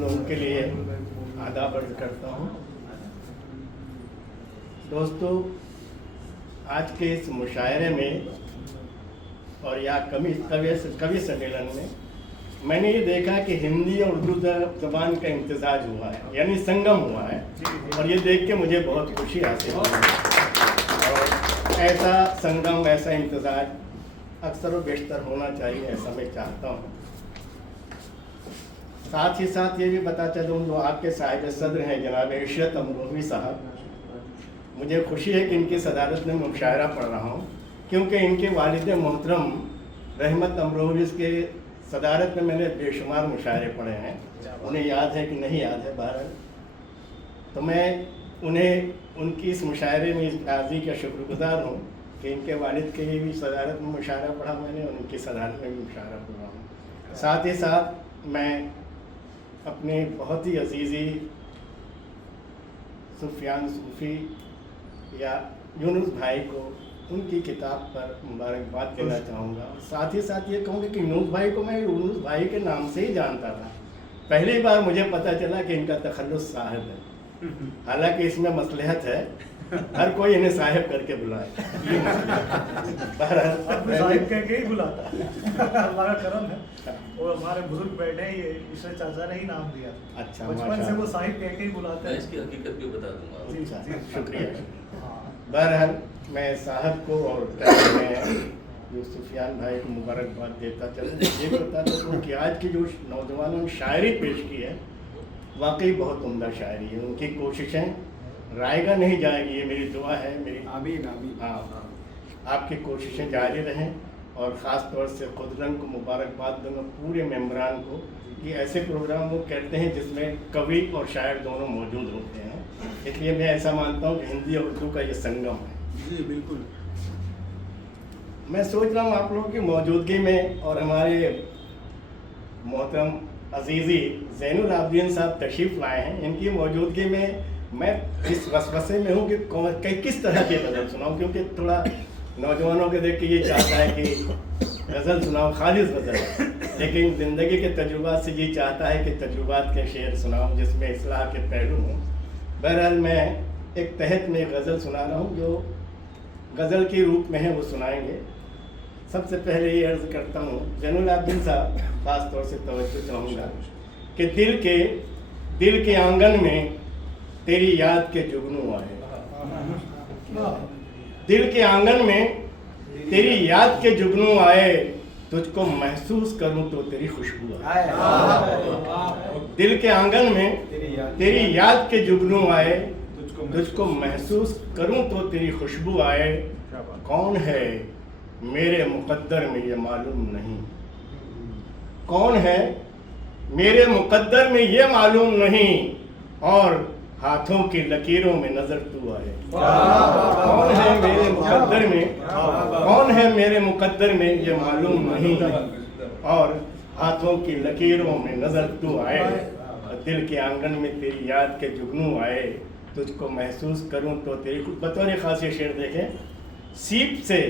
लोगों के लिए आदाब अर्ज करता हूँ। दोस्तों, आज के इस मुशायरे में और या कवि सम्मेलन में मैंने ये देखा कि हिंदी और उर्दू ज़बान का इम्तिज़ाज हुआ है, यानी संगम हुआ है, और ये देख के मुझे बहुत खुशी हासिल हुई। और ऐसा संगम, ऐसा इम्तिज़ाज अक्सर व बेशतर होना चाहिए, ऐसा मैं चाहता हूँ। साथ ही साथ ये भी बता चलूँ, जो आपके साहिब सदर हैं जनाब इशरत अमरोही साहब, मुझे खुशी है कि इनकी सदारत में मुशायरा पढ़ रहा हूँ, क्योंकि इनके वालिद मोहतरम रहमत अमरोही के सदारत में मैंने बेशुमार मुशायरे पढ़े हैं। उन्हें याद है कि नहीं याद है, बहरहाल तो मैं उन्हें उनकी इस मुशायरे में, इस काजी का शुक्रगुजार हूँ कि इनके वालिद के भी सदारत में मुशायरा पढ़ा मैंने, और उनकी सदारत में भी मुशायरा पढ़ रहा हूँ। साथ ही साथ मैं अपने बहुत ही अजीज़ी सुफियान सूफ़ी या यूनुस भाई को उनकी किताब पर मुबारकबाद देना चाहूँगा। साथ ही साथ ये कहूँगा कि यूनुस भाई को मैं यूनुस भाई के नाम से ही जानता था। पहली बार मुझे पता चला कि इनका तखल्लुस साहिब है, हालांकि इसमें मसलहत है, हर कोई इन्हें साहिब करके बुलाए। साहिब कह के ही बुलाता है, हमारा करम है। और हमारे बुजुर्ग बैठे हैं, ये इसे चाचा ने ही नाम दिया। अच्छा, बचपन से वो साहिब कह के ही बुलाते हैं। इसकी हकीकत भी बता दूंगा। शुक्रिया। बहरहाल मैं साहब को और जो सुफियान भाई को मुबारकबाद देता चलूँ। ये बताता हूँ कि आज की जो नौजवानों ने शायरी पेश की है, वाकई बहुत उम्दा शायरी है। उनकी कोशिशें रायगा नहीं जाएगी, ये मेरी दुआ है, मेरी आमीन आमीन। हाँ, आपकी कोशिशें जारी रहें, और ख़ास तौर से खुदरंग को मुबारकबाद दूँगा, पूरे मेम्बरान को, कि ऐसे प्रोग्राम वो करते हैं जिसमें कवि और शायर दोनों मौजूद होते हैं। इसलिए मैं ऐसा मानता हूँ कि हिंदी और उर्दू का ये संगम है। जी बिल्कुल। मैं सोच रहा हूँ आप लोगों की मौजूदगी में, और हमारे मोहतरम अजीज़ी ज़ैनुल आबिदीन साहब तशरीफ़ लाए हैं, इनकी मौजूदगी में मैं इस वसवसे में हूँ कि किस तरह की गज़ल सुनाऊँ, क्योंकि थोड़ा नौजवानों के देख के ये चाहता है कि गज़ल सुनाऊँ, खालिस गज़ल, लेकिन ज़िंदगी के तजुर्बात से ये चाहता है कि तजुर्बात के शेर सुनाऊँ जिसमें इस्लाह के पहलू हों। बहरहाल मैं एक तहत में गज़ल सुना रहा हूँ, जो गज़ल के रूप में है, वो सुनाएंगे। सबसे पहले ये अर्ज़ करता हूँ, ज़ैनुल आबिदीन साहब ख़ास तौर से तवज्जो चाहूँगा कि दिल के आंगन में तेरी याद के जुगनू आए, दिल के आंगन में तेरी याद के जुगनू आए, तुझको महसूस करूं तो तेरी खुशबू आए। दिल के आंगन में तेरी याद के जुगनू आए, तुझको महसूस करूं तो तेरी खुशबू आए। कौन है मेरे मुकद्दर में ये मालूम नहीं, कौन है मेरे मुकद्दर में ये मालूम नहीं, और हाथों की लकीरों में नजर तू आए। कौन है मेरे मुकद्दर में, कौन है मेरे मुकद्दर में ये मालूम नहीं, और हाथों की लकीरों में नजर तू आए। दिल के आंगन में तेरी याद के जुगनू आए, तुझको महसूस करूं तो तेरी। बतौर खास ये शेर देखें, सीप से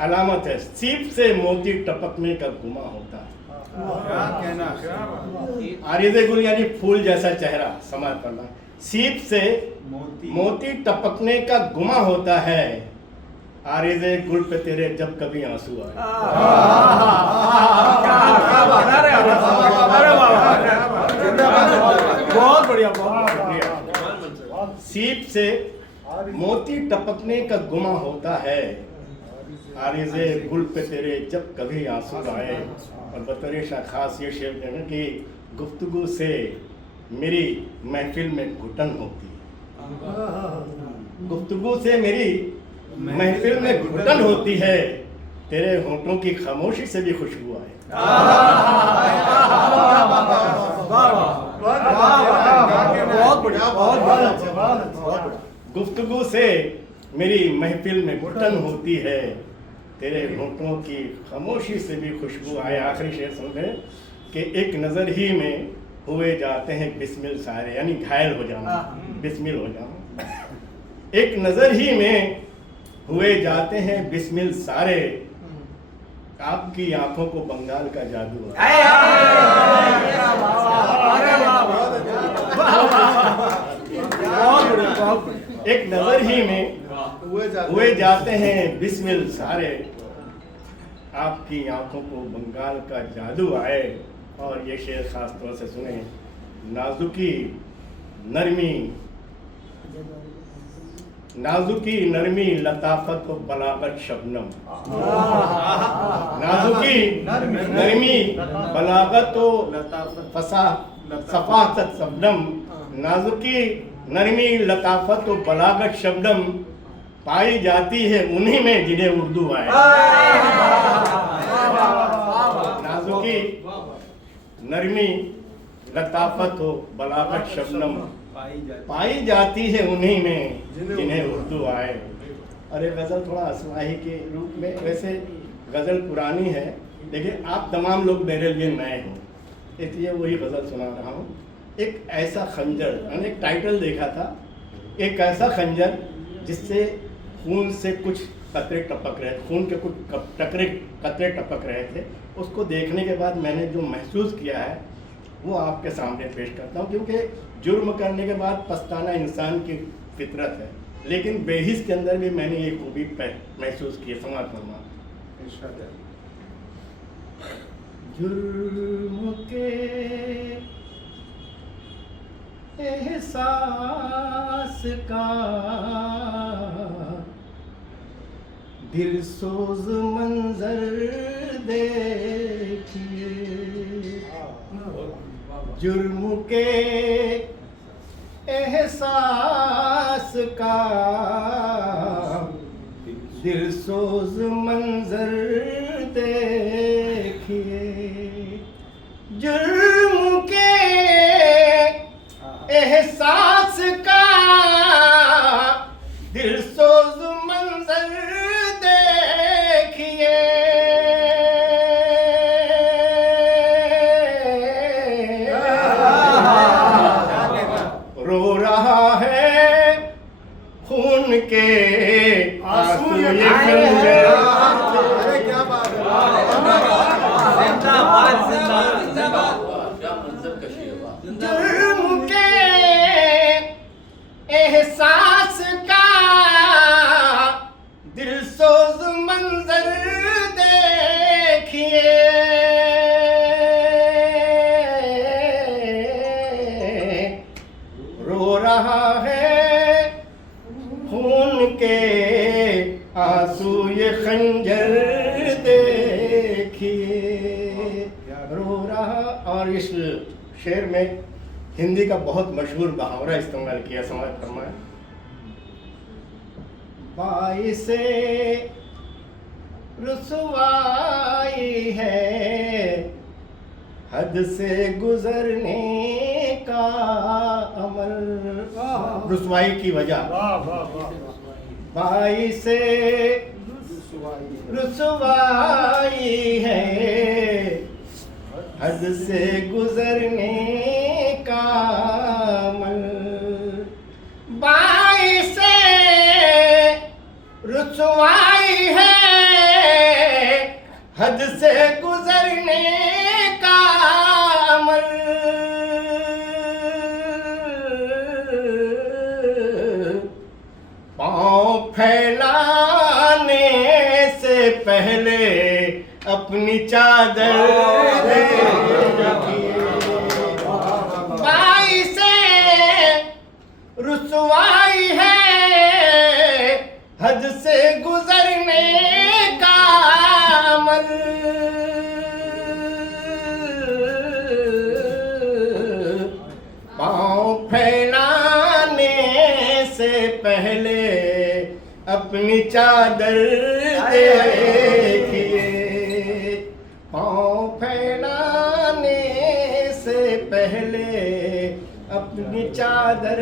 अलामत है, सीप से मोती टपकने का गुमा होता है। क्या कहना, आरिज़े गुल यानी फूल जैसा चेहरा, समाज पढ़ना। सीप से मोती टपकने का गुमा होता है, आरिज़े गुल पे तेरे जब कभी आंसू आए। बहुत बढ़िया, बहुत बढ़िया। सीप से मोती टपकने का गुमा होता है, आरिज़े गुल पे तेरे जब कभी आंसू आए। और बतौर खास ये शेर देना कि गुफ्तगू से मेरी महफिल में घुटन होती है, गुफ्तगू से मेरी महफिल में घुटन होती है, तेरे होठों की खामोशी से भी खुशबू आए। बहुत बढ़िया, बहुत गुफ्तगू से मेरी महफिल में घुटन होती है, तेरे होठों की खामोशी से भी खुशबू आए। आखिरी शेर समझे कि एक नज़र ही में हुए जाते हैं बिस्मिल सारे, यानी घायल हो जाऊं, बिस्मिल हो जाऊं। एक नज़र ही में हुए जाते हैं बिस्मिल सारे, आपकी आंखों को बंगाल का जादू एक नजर ही में हुए जाते हैं बिस्मिल सारे, आपकी आंखों को बंगाल का जादू आए। और ये शेर खास तौर से सुने, नाजुकी नरमी लताफत व बलागत शबनम, नाजुकी नरमी बलागत व सफासत शबनम, नाजुकी नरमी लताफत व बलागत शबनम पाई जाती है उन्हीं में जिन्हें उर्दू आए। नाजुकी नरमी लताफत हो बलागत शबनम पाई जाती है उन्हीं में जिन्हें उर्दू आए। और ये गज़ल थोड़ा असलाही के रूप में, वैसे गज़ल पुरानी है लेकिन आप तमाम लोग मेरे लिए नए हो, इसलिए वही गज़ल सुना रहा हूँ। एक ऐसा खंजर, मैंने एक टाइटल देखा था, एक ऐसा खंजर जिससे खून से कुछ कतरे टपक रहे, खून के कुछ कतरे टपक रहे थे। उसको देखने के बाद मैंने जो महसूस किया है वो आपके सामने पेश करता हूँ, क्योंकि जुर्म करने के बाद पछताना इंसान की फितरत है, लेकिन बेहिस के अंदर भी मैंने ये खूबी महसूस की। समाज फरमा, जुर्म के एहसास का दिल सोज मंजर देखिए, जुर्म के एहसास का दिल सोज मंजर देखिए, जुर्म के एहसास का दिल सोज मंजर देखिए, रो रहा है खून के आंसू ये खंजर। क्या मंजर कशी है, वाह। जुर्म के एहसास का दिल सोज मंजर देखिए, रो रहा है खून के आंसू ये खंजर देखिए, रो रहा। और इस शेर में हिंदी का बहुत मशहूर मुहावरा इस्तेमाल किया, समाज फरमाए, बाइसे रुसवाई है हद से गुजरने का अमल। रुसवाई की वजह, बाइसे रुसवाई है हद से गुजरने का अमल, बाइसे रुसवाई है हद से गुजरने का अमल, पाँव फैलाने से पहले अपनी चादर देखिए, बाइसे रुसवाई है हद से गुजरने का अमल, पाँव फैलाने से पहले अपनी चादर देखिए, पाँव फैलाने से पहले अपनी चादर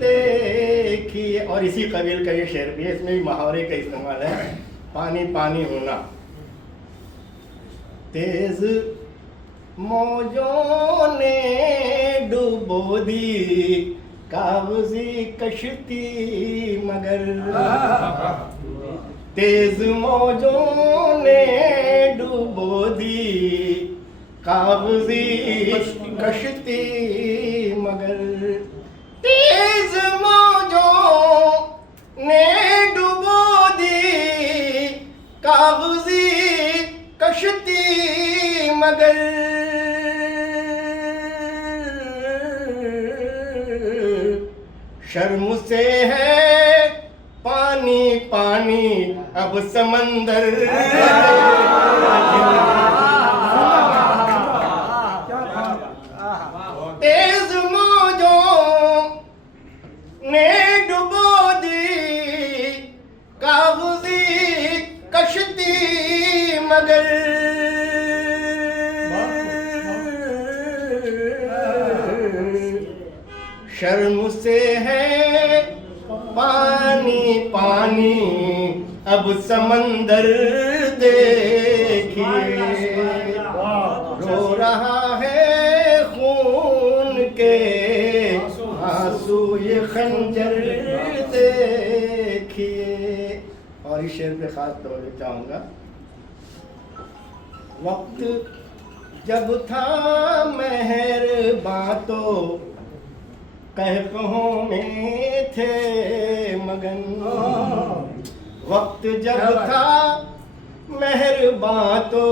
देखिए। और इसी कबील का ये शेर भी है, इसमें भी मुहावरे का इस्तेमाल है। पानी पानी होना, तेज मौजों ने डुबो दी कागजी कश्ती मगर, तेज मौजों ने डुबो दी कागजी कश्ती मगर, तेज मौजों ने डुबो दी कागजी कश्ती मगर, शर्म से है पानी पानी अब समंदर, तेज मौजों ने डुबो दी कागजी कश्ती मगर, शर्म से है पानी पानी अब समंदर देखिए, रो रहा है खून के आंसू ये खंजर देखिए। और इस शेर पे खास तौर पे चाहूँगा, वक्त जब था मेहरबां तो कहकों में थे मगन, वक्त जब था मेहरबां तो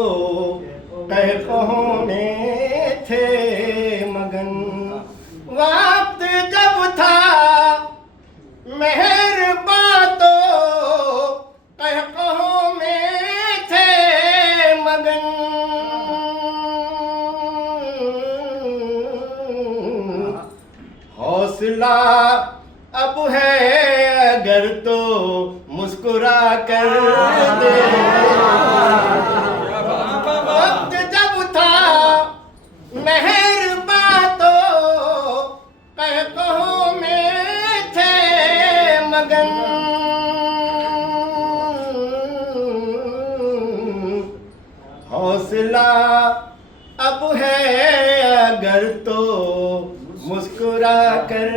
कहकों में थे मगन, वक्त जब था मेहरबां तो कहकों में थे मगन, हौसला अब है अगर तो मुस्कुरा कर दे, वक्त जब था मेहरबां तो कहकों में थे मगन, हौसला अब है अगर तो मुस्कुरा कर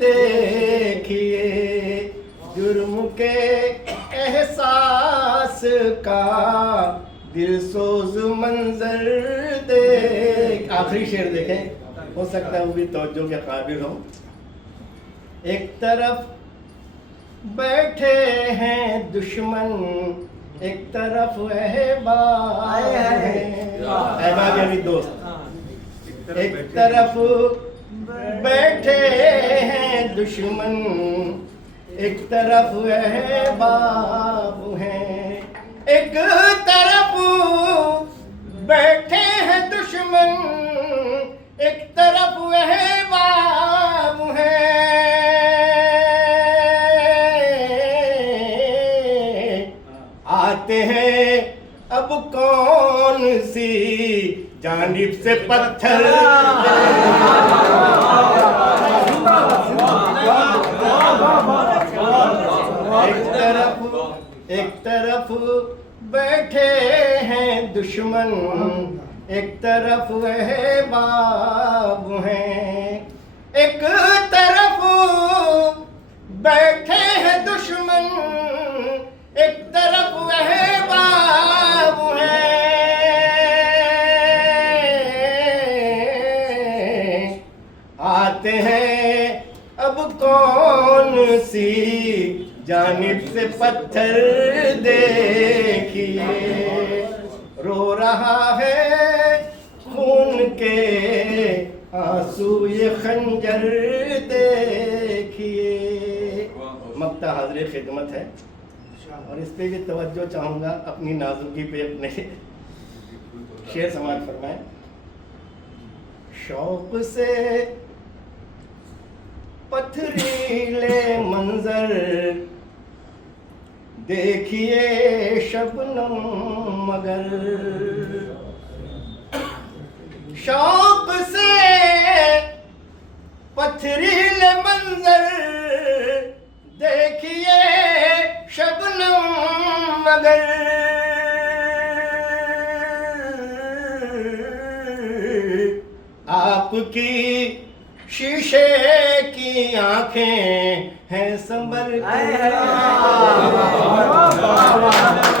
देखिए, जुर्म के एहसास का दिल सोज मंजर देख। आखिरी शेर देखें, हो सकता है वो भी तवज्जो के काबिल हो। एक तरफ बैठे हैं दुश्मन, एक तरफ अहबाब यानी दोस्त, एक तरफ बैठे हैं दुश्मन, एक तरफ अहबाब हैं, एक तरफ बैठे हैं दुश्मन, एक तरफ अहबाब हैं, आते हैं अब कौन सी जानिब से पत्थर, एक तरफ बैठे हैं दुश्मन, एक तरफ अहबाब हैं, एक तरफ बैठे हैं दुश्मन, एक तरफ अहबाब हैं, आते हैं अब कौन सी जानिब से पत्थर देखिए, रो रहा है खून के आंसू ये खंजर देखिए। मक्ता हाज़िर खिदमत है और इस पे भी तवज्जो चाहूँगा, अपनी नाजुकी पे अपने शेर समाज फरमाएं। शौक से पथरीले मंजर देखिए शबनम मगर, शौक से पथरीले मंजर देखिए शबनम मगर, आपकी शीशे की आंखें हैं संभल आए के। हैं।